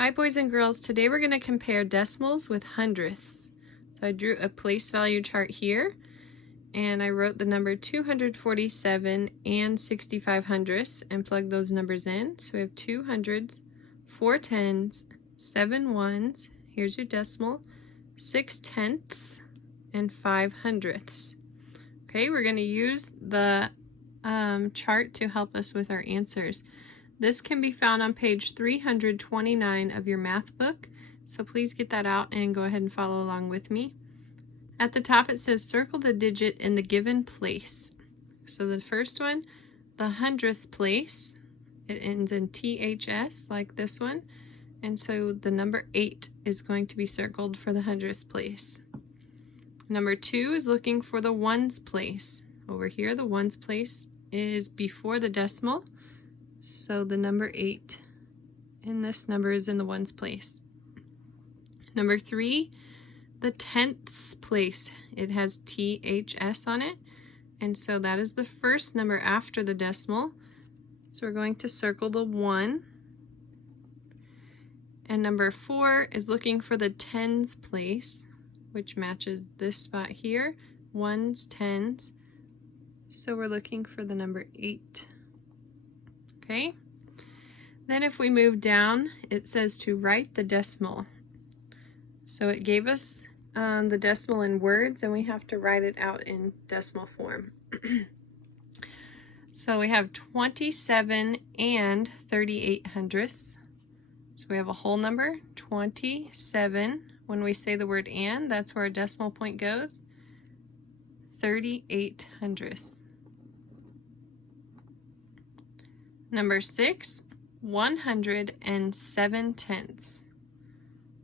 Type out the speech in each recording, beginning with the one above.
Hi boys and girls, today we're going to compare decimals with hundredths. So I drew a place value chart here and I wrote the number 247 and 65 hundredths and plugged those numbers in. So we have 2 hundredths, 4 tens, 7 ones, here's your decimal, 6 tenths, and 5 hundredths. Okay, we're going to use the chart to help us with our answers. This can be found on page 329 of your math book, so please get that out and go ahead and follow along with me. At the top it says circle the digit in the given place. So the first one, the hundredths place, it ends in THS like this one, and so the number 8 is going to be circled for the hundredths place. Number 2 is looking for the ones place. Over here the ones place is before the decimal. So the number 8 and this number is in the ones place. Number 3, the tenths place. It has THS on it, and so that is the first number after the decimal. So we're going to circle the 1. And number 4 is looking for the tens place, which matches this spot here, ones, tens. So we're looking for the number 8. Okay, then if we move down, it says to write the decimal. So it gave us the decimal in words, and we have to write it out in decimal form. So we have 27 and 38 hundredths. So we have a whole number, 27. When we say the word and, that's where our decimal point goes. 38 hundredths. Number 6, 107 tenths.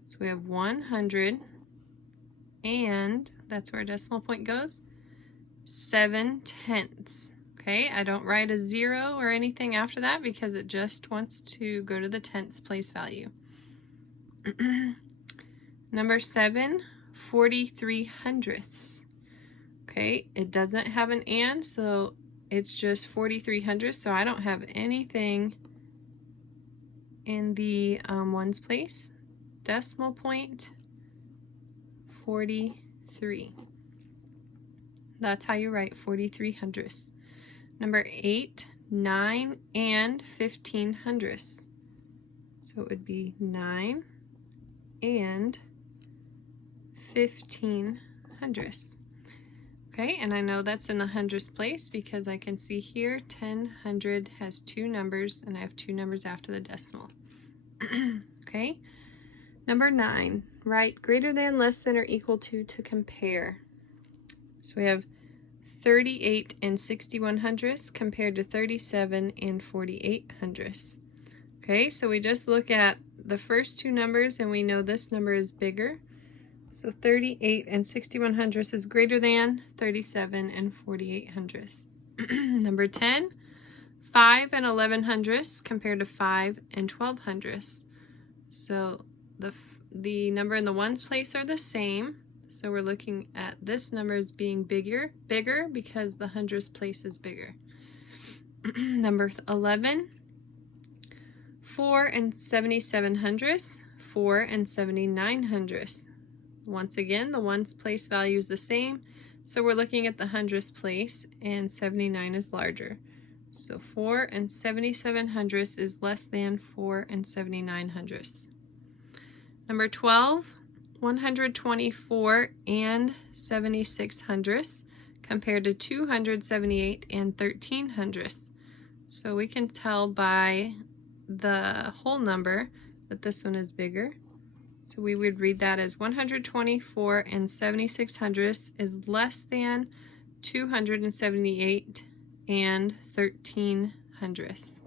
So we have 100 and that's where our decimal point goes, 7 tenths. Okay, I don't write a 0 or anything after that because it just wants to go to the tenths place value. Number 7, 43 hundredths. Okay, it doesn't have an and, so it's just 43 hundredths, so I don't have anything in the ones place. Decimal point, 43. That's how you write 43 hundredths. Number 8, 9 and 15 hundredths. So it would be 9 and 15 hundredths. Okay, and I know that's in the hundredths place because I can see here 10 hundred has 2 numbers and I have 2 numbers after the decimal. Okay, number 9, write greater than, less than, or equal to compare. So we have 38 and 61 hundredths compared to 37 and 48 hundredths. Okay, so we just look at the first 2 numbers and we know this number is bigger. So 38 and 61 hundredths is greater than 37 and 48 hundredths. Number 10, 5 and 11 hundredths compared to 5 and 12 hundredths. So the number in the ones place are the same. So we're looking at this number as being bigger because the hundredths place is bigger. Number 11, 4 and 77 hundredths, 4 and 79 hundredths. Once again, the ones place value is the same, so we're looking at the hundredths place, and 79 is larger. So 4 and 77 hundredths is less than 4 and 79 hundredths. Number 12, 124 and 76 hundredths compared to 278 and 13 hundredths. So we can tell by the whole number that this one is bigger. So we would read that as 124 and 76 hundredths is less than 278 and 13 hundredths.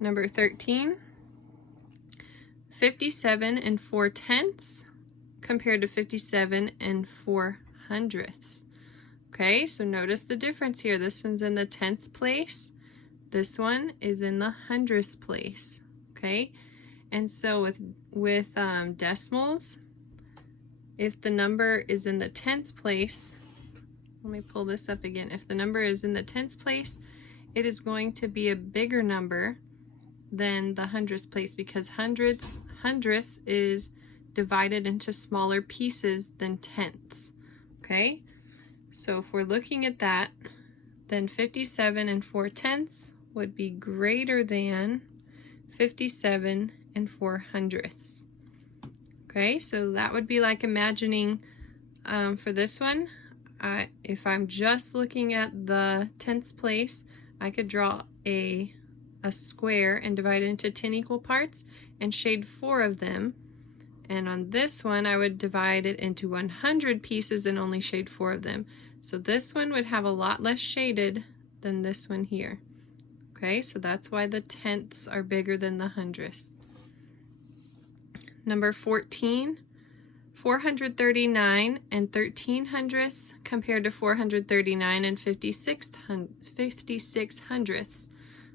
Number 13, 57 and 4 tenths compared to 57 and 4 hundredths. Okay, so notice the difference here. This one's in the tenths place. This one is in the hundredths place. Okay. And so with decimals, if the number is in the tenths place, let me pull this up again. If the number is in the tenths place, it is going to be a bigger number than the hundredths place because hundredths is divided into smaller pieces than tenths. Okay, so if we're looking at that, then 57 and 4/10 would be greater than 57 and 4/100. Okay, so that would be like imagining for this one, if I'm just looking at the tenths place, I could draw a square and divide it into 10 equal parts and shade 4 of them. And on this one, I would divide it into 100 pieces and only shade 4 of them. So this one would have a lot less shaded than this one here. Okay, so that's why the tenths are bigger than the hundredths. Number 14, 439 and 13/100 compared to 439 and 56/100.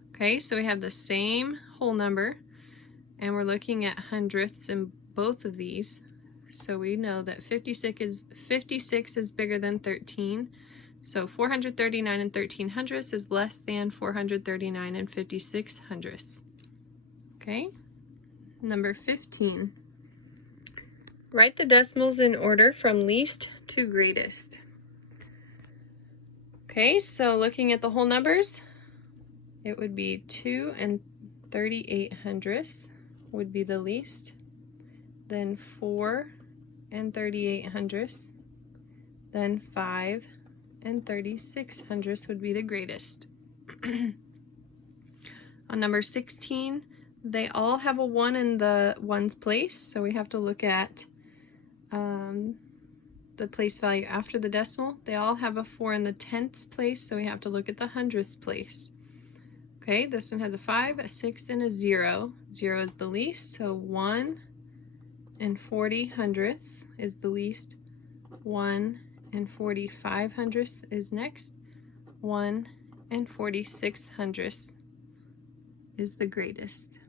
Okay, so we have the same whole number, and we're looking at hundredths in both of these. So we know that 56 is bigger than 13. So 439 and 13/100 is less than 439 and 56/100. Okay, number 15. Write the decimals in order from least to greatest. Okay, so looking at the whole numbers, it would be 2 and 38/100 would be the least. Then 4 and 38/100. Then 5 and 36/100 would be the greatest. On number 16, they all have a 1 in the ones place, so we have to look at the place value after the decimal. They all have a 4 in the tenths place, so we have to look at the hundredths place. Okay, this one has a 5, a 6, and a 0. 0 is the least, so 1 and 40/100 is the least. 1 and 45/100 is next. 1 and 46/100 is the greatest.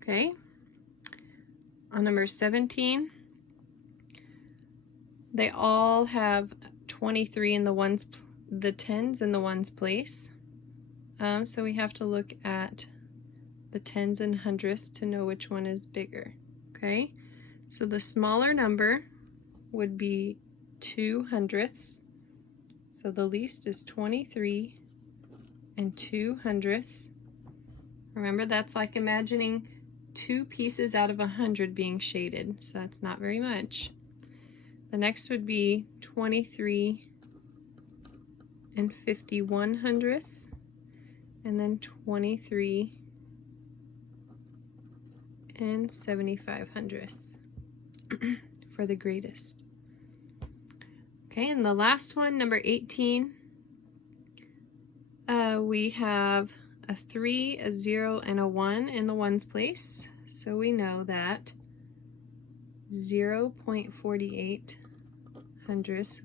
Okay, on number 17, they all have 23 in the tens in the ones place. So we have to look at the tens and hundredths to know which one is bigger. Okay, so the smaller number would be 2/100. So the least is 23 and 2/100. Remember, that's like imagining 2 pieces out of 100 being shaded, so that's not very much. The next would be 23 and 51/100, and then 23 and 75/100 for the greatest. Okay, and the last one, number 18, we have a 3, a 0, and a 1 in the ones place. So we know that 0.48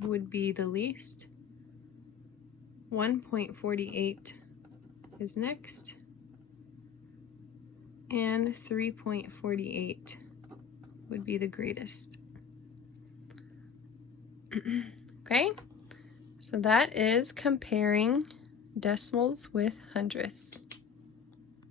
would be the least. 1.48 is next. And 3.48 would be the greatest. Okay, so that is comparing decimals with hundredths.